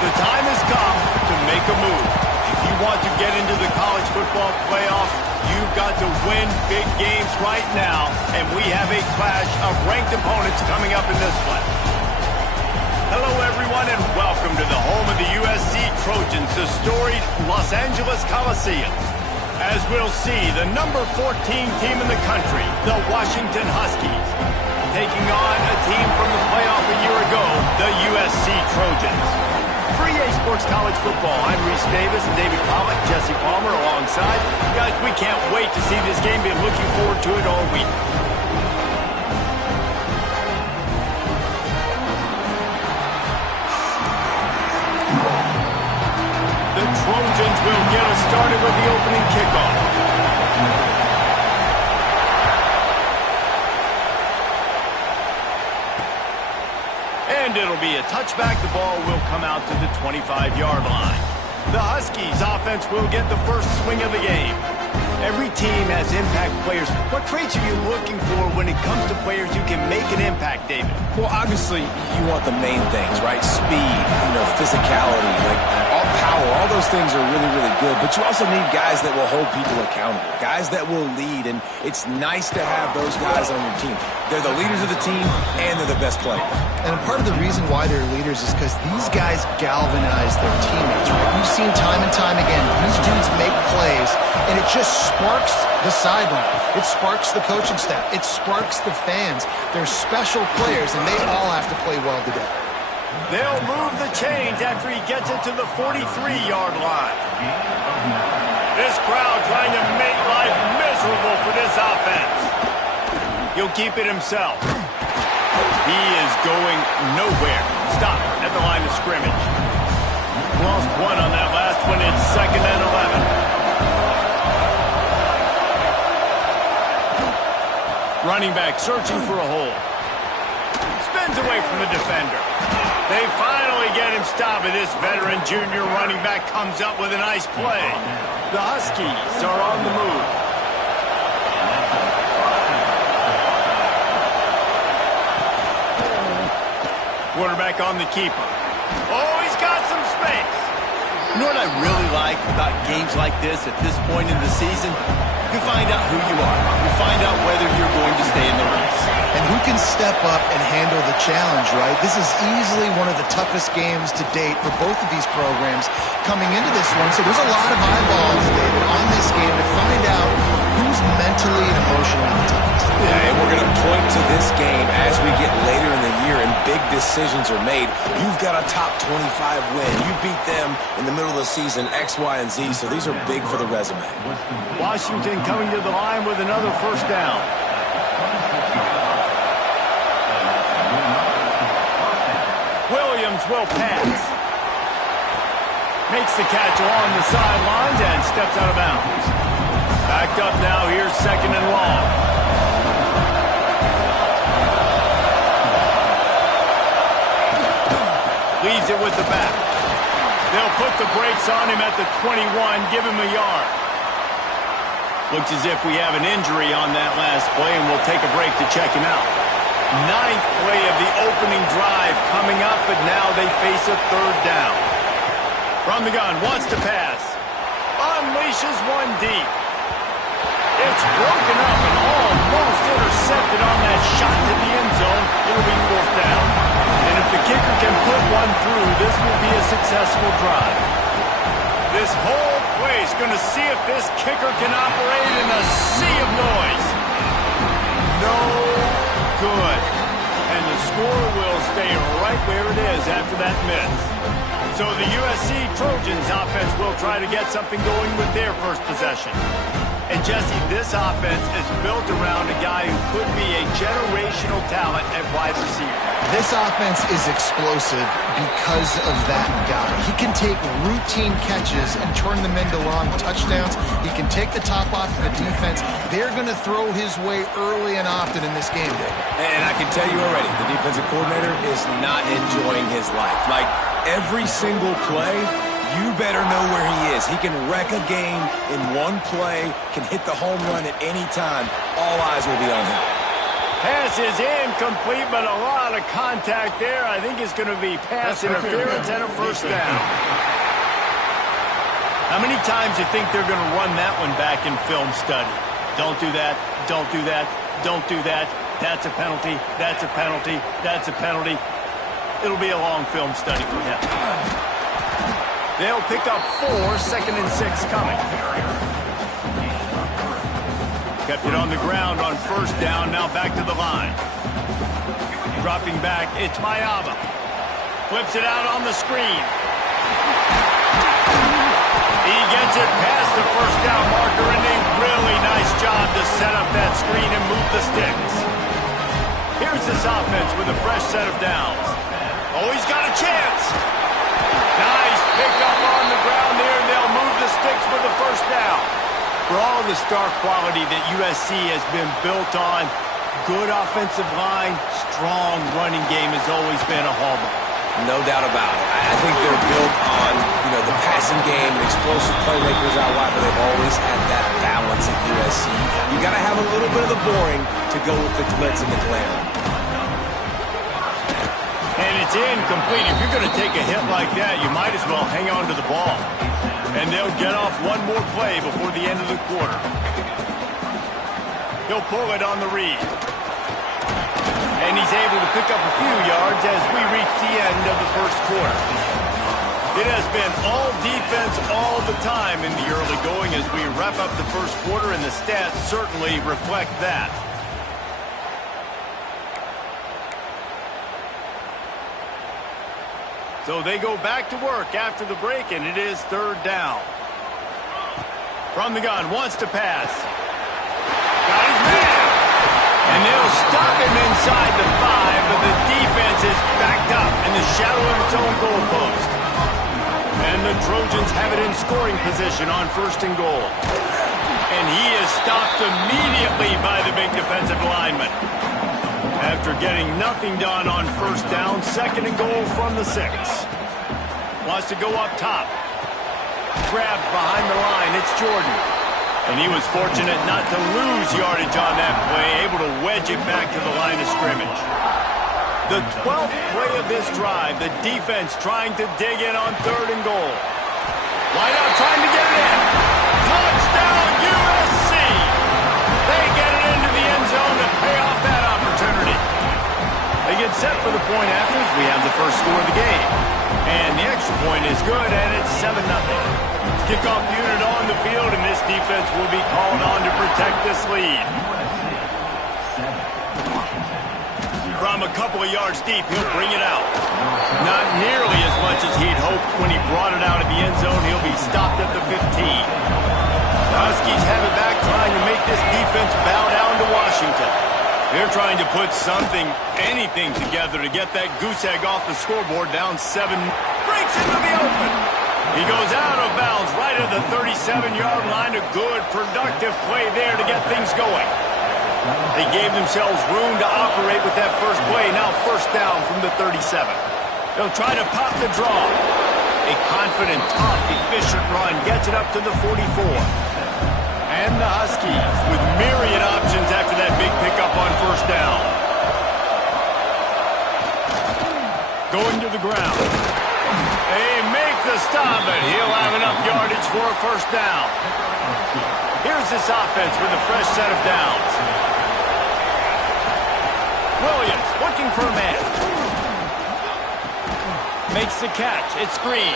The time has come to make a move. If you want to get into the college football playoffs, you've got to win big games right now, and we have a clash of ranked opponents coming up in this one. Hello, everyone, and welcome to the home of the USC Trojans, the storied Los Angeles Coliseum. As we'll see, the number 14 team in the country, the Washington Huskies, taking on a team from the playoff a year ago, the USC Trojans. For EA Sports College Football, I'm Reese Davis and David Pollack, Jesse Palmer alongside. Guys, we can't wait to see this game. Been looking forward to it all week. The Trojans will get us started with the opening kickoff. And it'll be a touchback. The ball will come out to the 25-yard line. The Huskies offense will get the first swing of the game. Every team has impact players. What traits are you looking for when it comes to players who can make an impact, David? Well, obviously, you want the main things, right? Speed, physicality, all power. All those things are really, really good. But you also need guys that will hold people accountable, guys that will lead. And it's nice to have those guys on your team. They're the leaders of the team, and they're the best players. And part of the reason why they're leaders is because these guys galvanize their teammates, right? We've seen time and time again, these dudes make plays, and it just sparks the sideline. It sparks the coaching staff. It sparks the fans. They're special players, and they all have to play well together. They'll move the chains after he gets it to the 43-yard line. This crowd trying to make life miserable for this offense. He'll keep it himself. He is going nowhere. Stop at the line of scrimmage. Lost one on that last one. It's 2nd and 11. Running back searching for a hole. Spins away from the defender. They finally get him stopped, and this veteran junior running back comes up with a nice play. The Huskies are on the move. Quarterback on the keeper. Oh, he's got some space. You know what I really like about games like this at this point in the season? You find out who you are. You find out whether you're going to stay in the race. And who can step up and handle the challenge, right? This is easily one of the toughest games to date for both of these programs coming into this one. So there's a lot of eyeballs, David, on this game to find out who's mentally and emotionally the toughest. Yeah, and we're going to point to this game as we get later in the year and big decisions are made. You've got a top 25 win. You beat them in the middle of the season, X, Y, and Z, so these are big for the resume. Washington coming to the line with another first down. Williams will pass. Makes the catch along the sidelines and steps out of bounds. Backed up now, here's 2nd and long. Leaves it with the back. They'll put the brakes on him at the 21, give him a yard. Looks as if we have an injury on that last play, and we'll take a break to check him out. 9th play of the opening drive coming up, but now they face a 3rd down. From the gun, wants to pass. Unleashes one deep. It's broken up and almost intercepted on that shot to the end zone. It'll be 4th down. And if the kicker can put one through, this will be a successful drive. This whole place going to see if this kicker can operate in a sea of noise. No good. And the score will stay right where it is after that miss. So the USC Trojans offense will try to get something going with their first possession. And Jesse, this offense is built around a guy who could be a generational talent at wide receiver. This offense is explosive because of that guy. He can take routine catches and turn them into long touchdowns. He can take the top off of the defense. They're going to throw his way early and often in this game, David. And I can tell you already, the defensive coordinator is not enjoying his life. Like, every single play, you better know where he is. He can wreck a game in one play, can hit the home run at any time. All eyes will be on him. Pass is incomplete, but a lot of contact there. I think it's going to be pass interference and a first down. How many times do you think they're going to run that one back in film study? Don't do that. Don't do that. Don't do that. That's a penalty. That's a penalty. That's a penalty. It'll be a long film study for him. They'll pick up 4, 2nd and 6 coming. Kept it on the ground on first down, now back to the line. Dropping back, it's Mayaba. Flips it out on the screen. He gets it past the first down marker, and a really nice job to set up that screen and move the sticks. Here's this offense with a fresh set of downs. Oh, he's got a chance. Nice pickup on the ground there, and they'll move the sticks with the first down. For all the star quality that USC has been built on, good offensive line, strong running game has always been a hallmark. No doubt about it. I think they're built on, the passing game and explosive playmakers out wide, but they've always had that balance at USC. You got to have a little bit of the boring to go with the glitz and the glamour. And it's incomplete. If you're going to take a hit like that, you might as well hang on to the ball. And they'll get off one more play before the end of the quarter. He'll pull it on the read. And he's able to pick up a few yards as we reach the end of the first quarter. It has been all defense all the time in the early going as we wrap up the first quarter, and the stats certainly reflect that. So they go back to work after the break, and it is third down. From the gun, wants to pass. Got his man. And they'll stop him inside the 5, but the defense is backed up in the shadow of its own goalpost. And the Trojans have it in scoring position on 1st and goal. And he is stopped immediately by the big defensive lineman. After getting nothing done on first down, 2nd and goal from the 6. Wants to go up top. Grabbed behind the line, it's Jordan. And he was fortunate not to lose yardage on that play, able to wedge it back to the line of scrimmage. The 12th play of this drive, the defense trying to dig in on 3rd and goal. Wide out trying to get it in. Touchdown USC! They get it into the end zone to pay off that opportunity. They get set for the point after as we have the first score of the game. And the extra point is good, and it's 7-0. Kickoff unit on the field, and this defense will be called on to protect this lead. From a couple of yards deep, he'll bring it out. Not nearly as much as he'd hoped when he brought it out of the end zone. He'll be stopped at the 15. The Huskies have it back, trying to make this defense bow down to Washington. They're trying to put something, anything together to get that goose egg off the scoreboard, down 7. Breaks into the open. He goes out of bounds right at the 37-yard line. A good, productive play there to get things going. They gave themselves room to operate with that first play. Now 1st down from the 37. They'll try to pop the draw. A confident, tough, efficient run gets it up to the 44. And the Huskies with myriad options after that big pickup on 1st down. Going to the ground. They make the stop, and he'll have enough yardage for a 1st down. Here's this offense with a fresh set of downs. Williams looking for a man. Makes the catch. It's Green.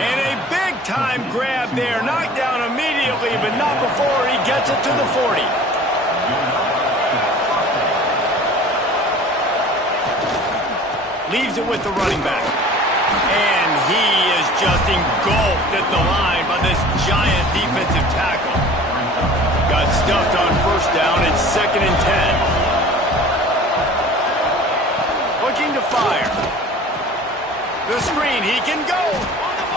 And a big-time grab there. Knocked down immediately, but not before he gets it to the 40. Leaves it with the running back. And he is just engulfed at the line by this giant defensive tackle. Got stuffed on 1st down. It's 2nd and 10. Looking to fire. The screen, he can go.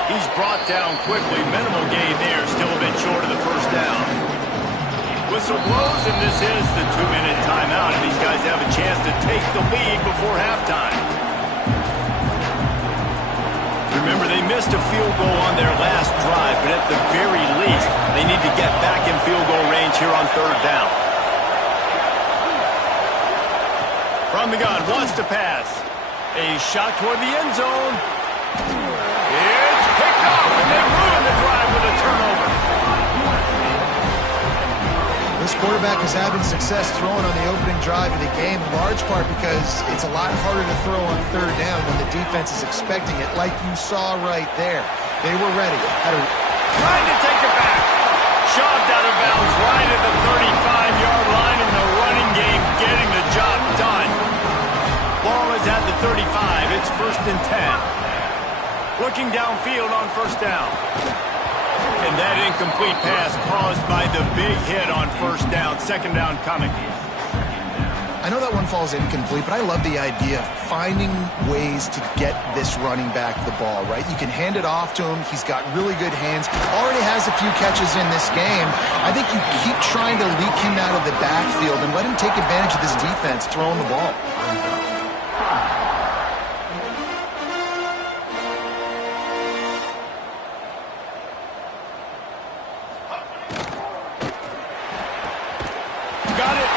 He's brought down quickly. Minimal gain there, still a bit short of the 1st down. Whistle blows, and this is the 2-minute timeout, and these guys have a chance to take the lead before halftime. Remember, they missed a field goal on their last drive, but at the very least, they need to get back in field goal range here on 3rd down. From the gun, wants to pass. A shot toward the end zone. It's picked off, and they ruin the drive with a turnover. This quarterback is having success throwing on the opening drive of the game, in large part because it's a lot harder to throw on third down when the defense is expecting it, like you saw right there. They were ready. Trying to take it back. Shoved out of bounds right at the 35-yard line in the running game, getting the job done. Ball is at the 35. It's 1st and 10. Looking downfield on 1st down. And that incomplete pass caused by the big hit on 1st down. 2nd down coming. I know that one falls incomplete, but I love the idea of finding ways to get this running back the ball, right? You can hand it off to him. He's got really good hands. Already has a few catches in this game. I think you keep trying to leak him out of the backfield and let him take advantage of this defense throwing the ball.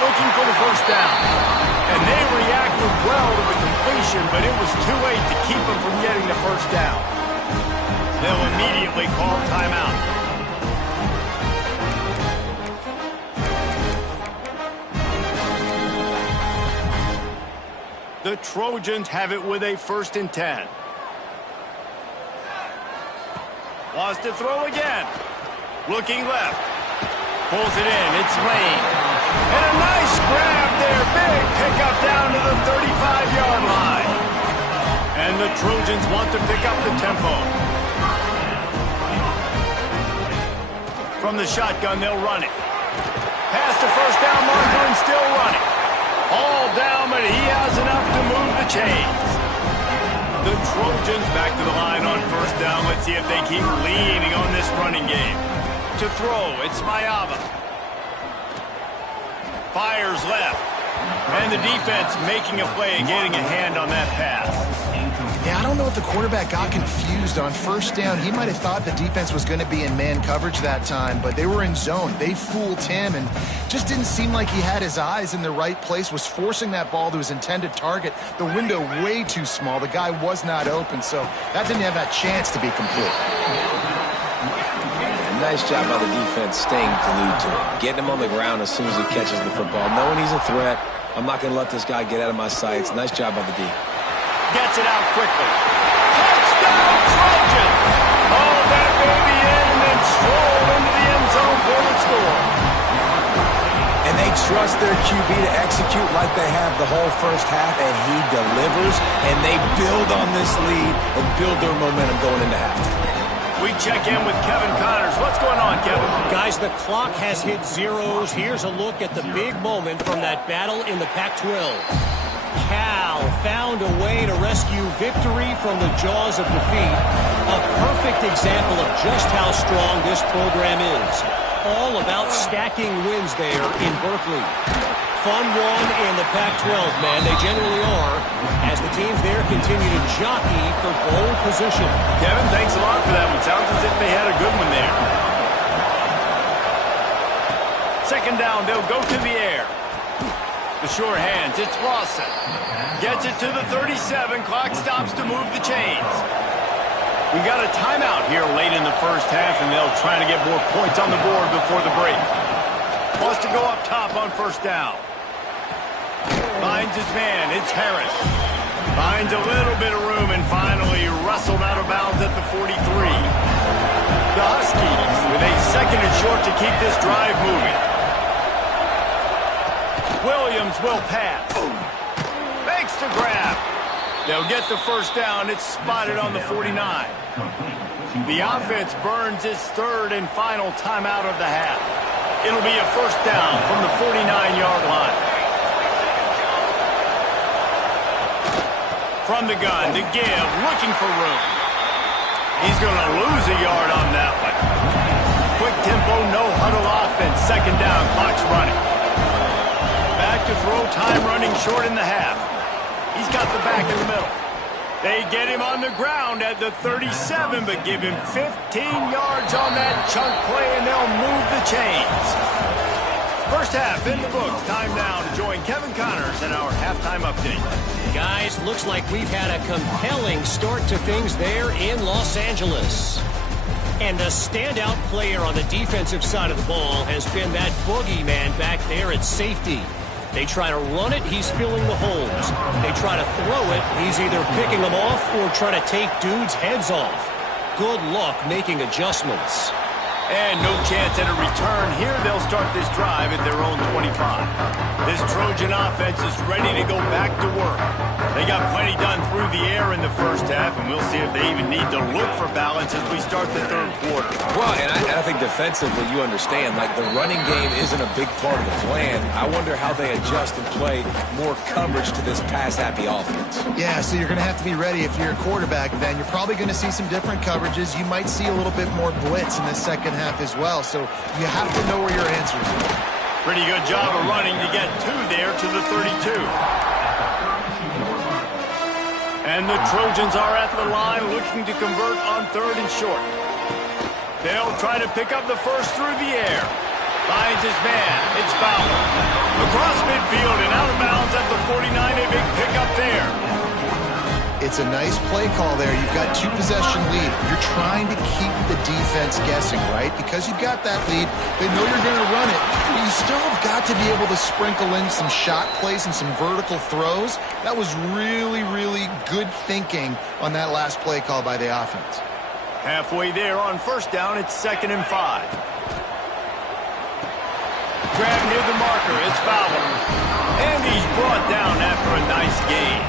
Looking for the 1st down. And they reacted well to the completion, but it was too late to keep them from getting the 1st down. They'll immediately call timeout. The Trojans have it with a 1st and 10. Wants to throw again. Looking left. Pulls it in. It's Lane. And a nice grab there. Big pickup down to the 35-yard line. And the Trojans want to pick up the tempo. From the shotgun, they'll run it. Past the 1st down marker and still running. All down, but he has enough to move the chains. The Trojans back to the line on 1st down. Let's see if they keep leaning on this running game. To throw, it's Mayava. Fires left. And the defense making a play and getting a hand on that pass. Yeah, I don't know if the quarterback got confused on 1st down. He might have thought the defense was going to be in man coverage that time, but they were in zone. They fooled him and just didn't seem like he had his eyes in the right place, was forcing that ball to his intended target. The window way too small. The guy was not open, so that didn't have that chance to be complete. Nice job by the defense staying glued to it. Getting him on the ground as soon as he catches the football. Knowing he's a threat, I'm not going to let this guy get out of my sights. Nice job by the D. Gets it out quickly. Touchdown, Trojans! Hauled that baby in and then strolled into the end zone for the score. And they trust their QB to execute like they have the whole 1st half, and he delivers, and they build on this lead and build their momentum going into halftime. We check in with Kevin Connors. What's going on, Kevin? Guys, the clock has hit zeros. Here's a look at the big moment from that battle in the Pac-12. Cal found a way to rescue victory from the jaws of defeat. A perfect example of just how strong this program is. All about stacking wins there in Berkeley. Fun one in the Pac-12, man. They generally are, as the teams there continue to jockey for pole position. Kevin, thanks a lot for that one. Sounds as if they had a good one there. 2nd down, they'll go to the air. The sure hands, it's Lawson. Gets it to the 37. Clock stops to move the chains. We got a timeout here late in the 1st half, and they'll try to get more points on the board before the break. Wants to go up top on 1st down. Finds his man. It's Harris. Finds a little bit of room and finally wrestled out of bounds at the 43. The Huskies with a 2nd and short to keep this drive moving. Williams will pass. Makes the grab. They'll get the 1st down. It's spotted on the 49. The offense burns its 3rd and final timeout of the half. It'll be a 1st down from the 49-yard line. From the gun to give, looking for room. He's going to lose a yard on that one. Quick tempo, no huddle offense. 2nd down, clock's running. Back to throw, time running short in the half. He's got the back in the middle. They get him on the ground at the 37, but give him 15 yards on that chunk play, and they'll move the chains. First half in the books. Time now to join Kevin Connors in our halftime update. Guys, looks like we've had a compelling start to things there in Los Angeles. And the standout player on the defensive side of the ball has been that boogeyman back there at safety. They try to run it, he's filling the holes. They try to throw it, he's either picking them off or trying to take dudes' heads off. Good luck making adjustments. And no chance at a return. Here they'll start this drive at their own 25. This Trojan offense is ready to go back to work. They got plenty done through the air in the first half, and we'll see if they even need to look for balance as we start the third quarter. Well, and I think defensively, you understand, like the running game isn't a big part of the plan. I wonder how they adjust and play more coverage to this pass-happy offense. Yeah, so you're going to have to be ready if you're a quarterback then. You're probably going to see some different coverages. You might see a little bit more blitz in the second half as well, so you have to know where your answers are. Pretty good job of running to get two there to the 32. And the Trojans are at the line looking to convert on third and short. They'll try to pick up the first through the air. Finds his man. It's Fowler. Across midfield and out of bounds at the 49. A big pickup there. It's a nice play call there. You've got two-possession lead. You're trying to keep the defense guessing, right? Because you've got that lead, they know you're going to run it. But you still have got to be able to sprinkle in some shot plays and some vertical throws. That was really, really good thinking on that last play call by the offense. Halfway there on first down, it's 2nd and 5. Grab near the marker, it's Fowler. And he's brought down after a nice gain.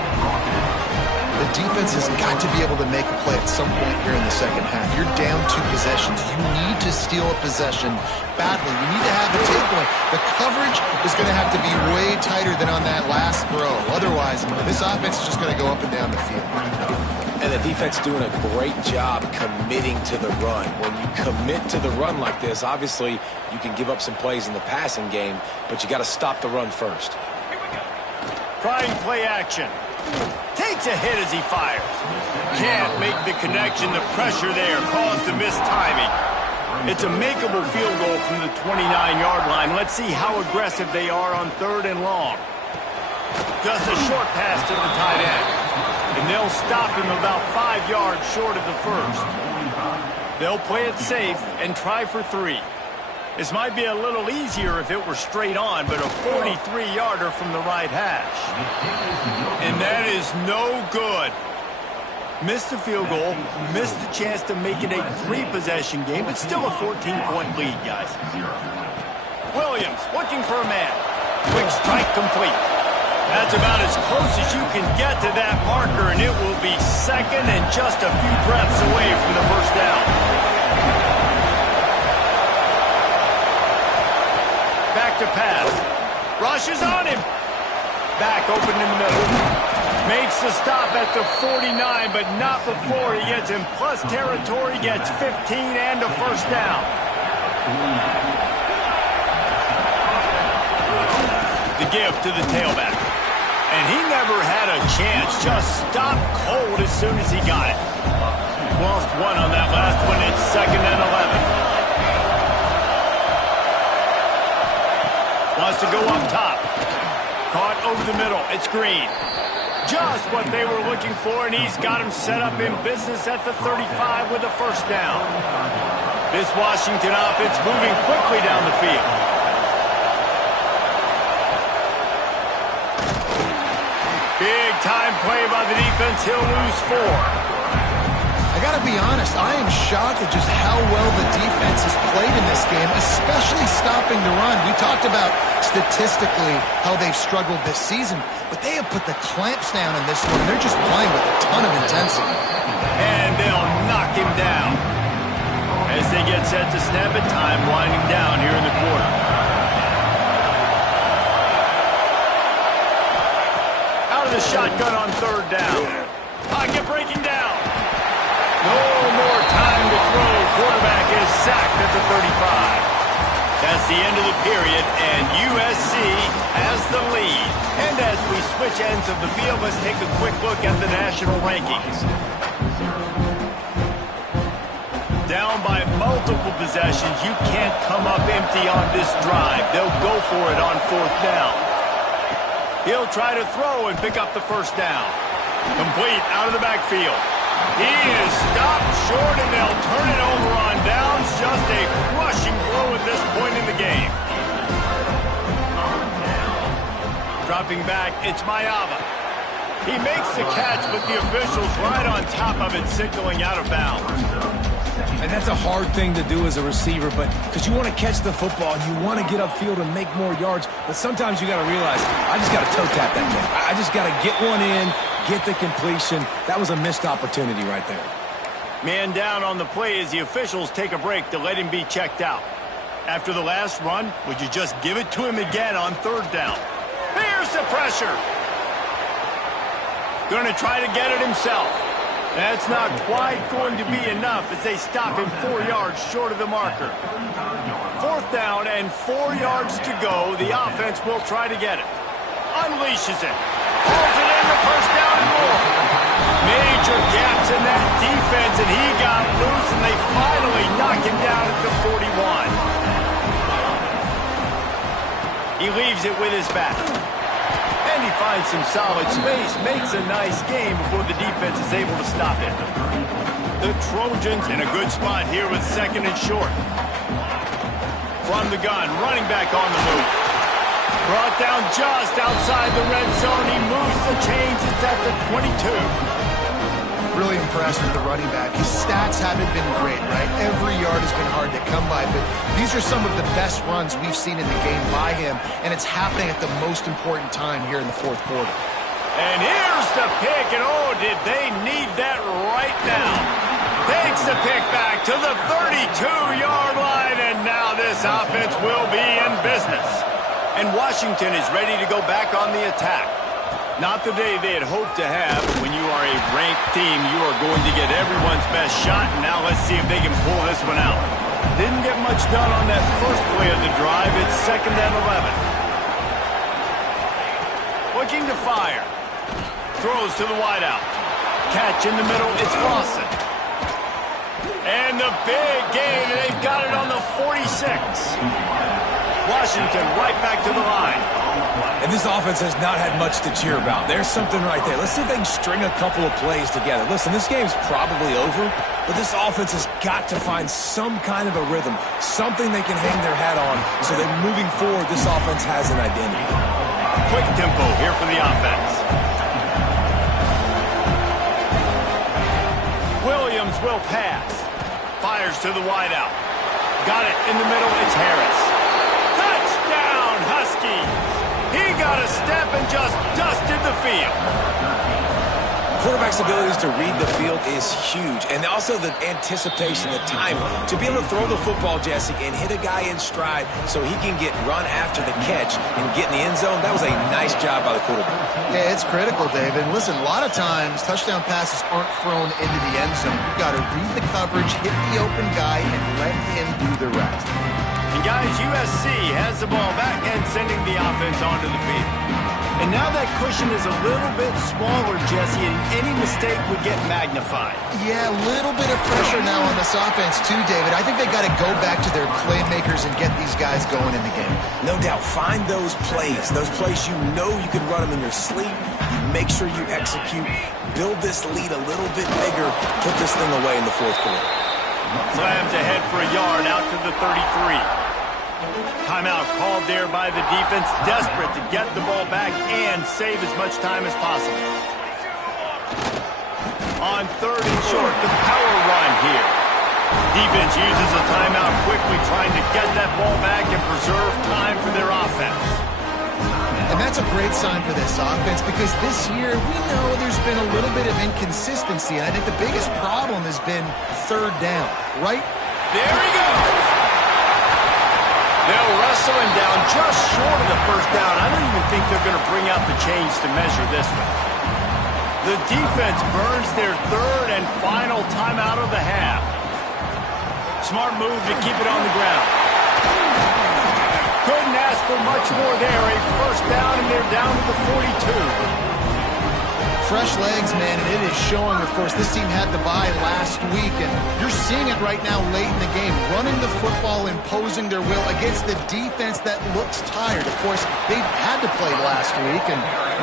The defense has got to be able to make a play at some point here in the second half. You're down 2 possessions. You need to steal a possession badly. You need to have a takeaway. The coverage is going to have to be way tighter than on that last throw. Otherwise, this offense is just going to go up and down the field. And the defense doing a great job committing to the run. When you commit to the run like this, obviously you can give up some plays in the passing game, but you got to stop the run first. Trying play action. Takes a hit as he fires. Can't make the connection. The pressure there caused the missed timing. It's a makeable field goal from the 29-yard line. Let's see how aggressive they are on 3rd and long. Just a short pass to the tight end. And they'll stop him about 5 yards short of the first. They'll play it safe and try for 3. This might be a little easier if it were straight on, but a 43-yarder from the right hash. And that is no good. Missed the field goal, missed the chance to make it a 3-possession game, but still a 14-point lead, guys. Williams looking for a man. Quick strike complete. That's about as close as you can get to that marker, and it will be 2nd and just a few breaths away from the first down. Back to pass. Rushes on him. Back open in the middle. Makes the stop at the 49, but not before he gets in plus territory, gets 15 and a first down. The give to the tailback. And he never had a chance. Just stopped cold as soon as he got it. Lost 1 on that last one. It's 2nd and 11. Wants to go up top. Caught over the middle. It's Green. Just what they were looking for, and he's got him set up in business at the 35 with a first down. This Washington offense moving quickly down the field. Big time play by the defense. He'll lose 4. I got to be honest, I am shocked at just how well the defense has played in this game, especially stopping the run. We talked about statistically how they've struggled this season, but they have put the clamps down in this one. They're just playing with a ton of intensity. And they'll knock him down as they get set to snap it. Time winding down here in the quarter. Out of the shotgun on 3rd down. Pocket breaking down. No more time to throw. Quarterback is sacked at the 35. That's the end of the period, and USC has the lead. And as we switch ends of the field, let's take a quick look at the national rankings. down by multiple possessions. You can't come up empty on this drive. They'll go for it on 4th down. He'll try to throw and pick up the 1st down. Complete out of the backfield. He is stopped short, and they'll turn it over on downs. Just a crushing blow at this point in the game. Dropping back, it's Mayava. He makes the catch, but the officials right on top of it, signaling out of bounds. And that's a hard thing to do as a receiver, but because you want to catch the football, you want to get upfield and make more yards, but sometimes you got to realize, I just got to toe tap that man. I just got to get one in, get the completion. That was a missed opportunity right there. Man down on the play as the officials take a break to let him be checked out. After the last run, would you just give it to him again on 3rd down? Here's the pressure. Going to try to get it himself. That's not quite going to be enough as they stop him 4 yards short of the marker. 4th down and 4 yards to go. The offense will try to get it. Unleashes it. Pulls it in the 1st down and more. Major gaps in that defense, and he got loose, and they finally knock him down at the 41. He leaves it with his back. And he finds some solid space, makes a nice game before the defense is able to stop it. The Trojans in a good spot here with 2nd and short. From the gun, running back on the move. Brought down just outside the red zone. He moves the chains. It's at the 22. Really impressed with the running back. His stats haven't been great, right? Every yard has been hard to come by, but these are some of the best runs we've seen in the game by him, and it's happening at the most important time here in the 4th quarter. And here's the pick, and oh, did they need that right now. Takes the pick back to the 32-yard line, and now this offense will be in business. And Washington is ready to go back on the attack. Not the day they had hoped to have. When you are a ranked team, you are going to get everyone's best shot, and now let's see if they can pull this one out. Didn't get much done on that first play of the drive. It's 2nd and 11. Looking to fire. Throws to the wideout. Catch in the middle, it's Lawson. And the big gain, and they've got it on the 46. Washington right back to the line. And this offense has not had much to cheer about. There's something right there. Let's see if they can string a couple of plays together. Listen, this game's probably over, but this offense has got to find some kind of a rhythm, something they can hang their hat on, so that moving forward, this offense has an identity. Quick tempo here for the offense. Williams will pass. Fires to the wideout. Got it in the middle. It's Harris. Touchdown, Huskies. He got a step and just dusted the field. Quarterback's abilities to read the field is huge, and also the anticipation, the timing. To be able to throw the football, Jesse, and hit a guy in stride so he can get run after the catch and get in the end zone, that was a nice job by the quarterback. Yeah, it's critical, David. Listen, a lot of times touchdown passes aren't thrown into the end zone. You've got to read the coverage, hit the open guy, and let him do the rest. And guys, USC has the ball back and sending the offense onto the field. And now that cushion is a little bit smaller, Jesse, and any mistake would get magnified. Yeah, a little bit of pressure now on this offense too, David. I think they got to go back to their playmakers and get these guys going in the game. No doubt. Find those plays you know you can run them in your sleep. You make sure you execute. Build this lead a little bit bigger. Put this thing away in the 4th quarter. Slams ahead for a yard out to the 33. Timeout called there by the defense, desperate to get the ball back and save as much time as possible. On 3rd and short, the power run here. Defense uses a timeout quickly, trying to get that ball back and preserve time for their offense. And that's a great sign for this offense because this year we know there's been a little bit of inconsistency, and I think the biggest problem has been 3rd down, right? There he goes. They'll wrestle him down just short of the 1st down. I don't even think they're going to bring out the chains to measure this one. The defense burns their 3rd and final timeout of the half. Smart move to keep it on the ground. Couldn't ask for much more there. A 1st down, and they're down to the 42. fresh legs, man, and it is showing. Of course, this team had the bye last week, and you're seeing it right now late in the game, running the football, imposing their will against the defense that looks tired. Of course, they had to play last week, and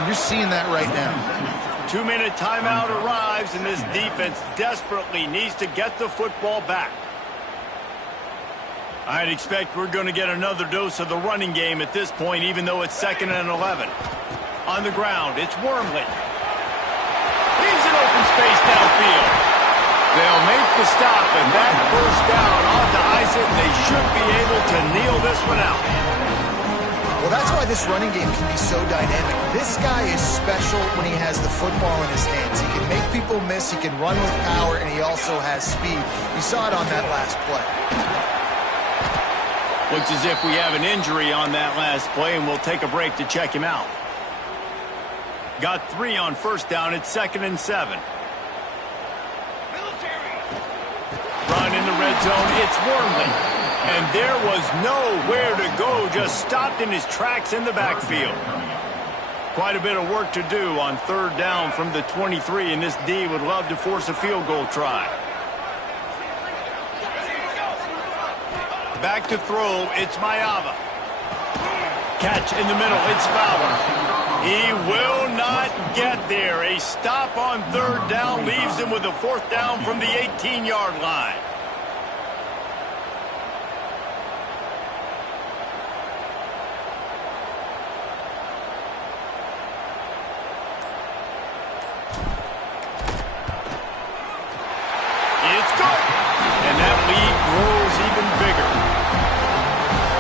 you're seeing that right now. 2-minute timeout arrives, and this defense desperately needs to get the football back. I'd expect we're going to get another dose of the running game at this point, even though it's 2nd and 11. On the ground, it's Wormley. He's in open space downfield. They'll make the stop, and that first down ought to ice it. They should be able to kneel this one out. Well, that's why this running game can be so dynamic. This guy is special when he has the football in his hands. He can make people miss, he can run with power, and he also has speed. You saw it on that last play. Looks as if we have an injury on that last play, and we'll take a break to check him out. Got 3 on first down. It's 2nd and 7. Run in the red zone. It's Wormley. And there was nowhere to go. Just stopped in his tracks in the backfield. Quite a bit of work to do on 3rd down from the 23, and this D would love to force a field goal try. Back to throw, it's Mayava. Catch in the middle, it's Fowler. He will not get there. A stop on 3rd down leaves him with a 4th down from the 18-yard line. It's good. And that lead grows even bigger.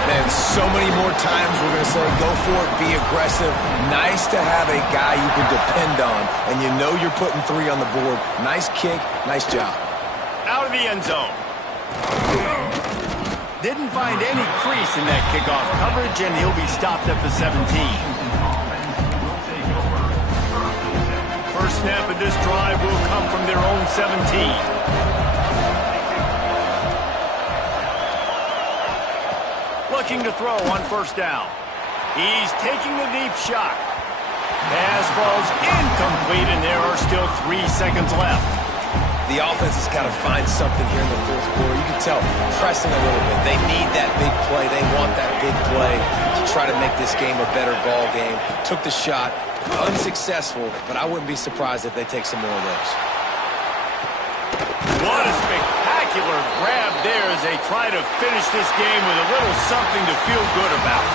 Man, so many more times we're going to say, go for it, be aggressive. Nice to have a guy you can depend on, and you know you're putting 3 on the board. Nice kick, nice job. Out of the end zone. Didn't find any crease in that kickoff coverage, and he'll be stopped at the 17. First snap of this drive will come from their own 17. Looking to throw on 1st down. He's taking the deep shot. Pass falls incomplete, and there are still 3 seconds left. The offense has got to find something here in the 4th quarter. You can tell, pressing a little bit. They need that big play. They want that big play to try to make this game a better ball game. Took the shot, unsuccessful, but I wouldn't be surprised if they take some more of those. What a spectacular grab there as they try to finish this game with a little something to feel good about.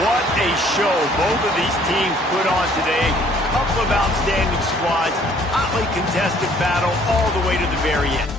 What a show both of these teams put on today. Couple of outstanding squads, hotly contested battle all the way to the very end.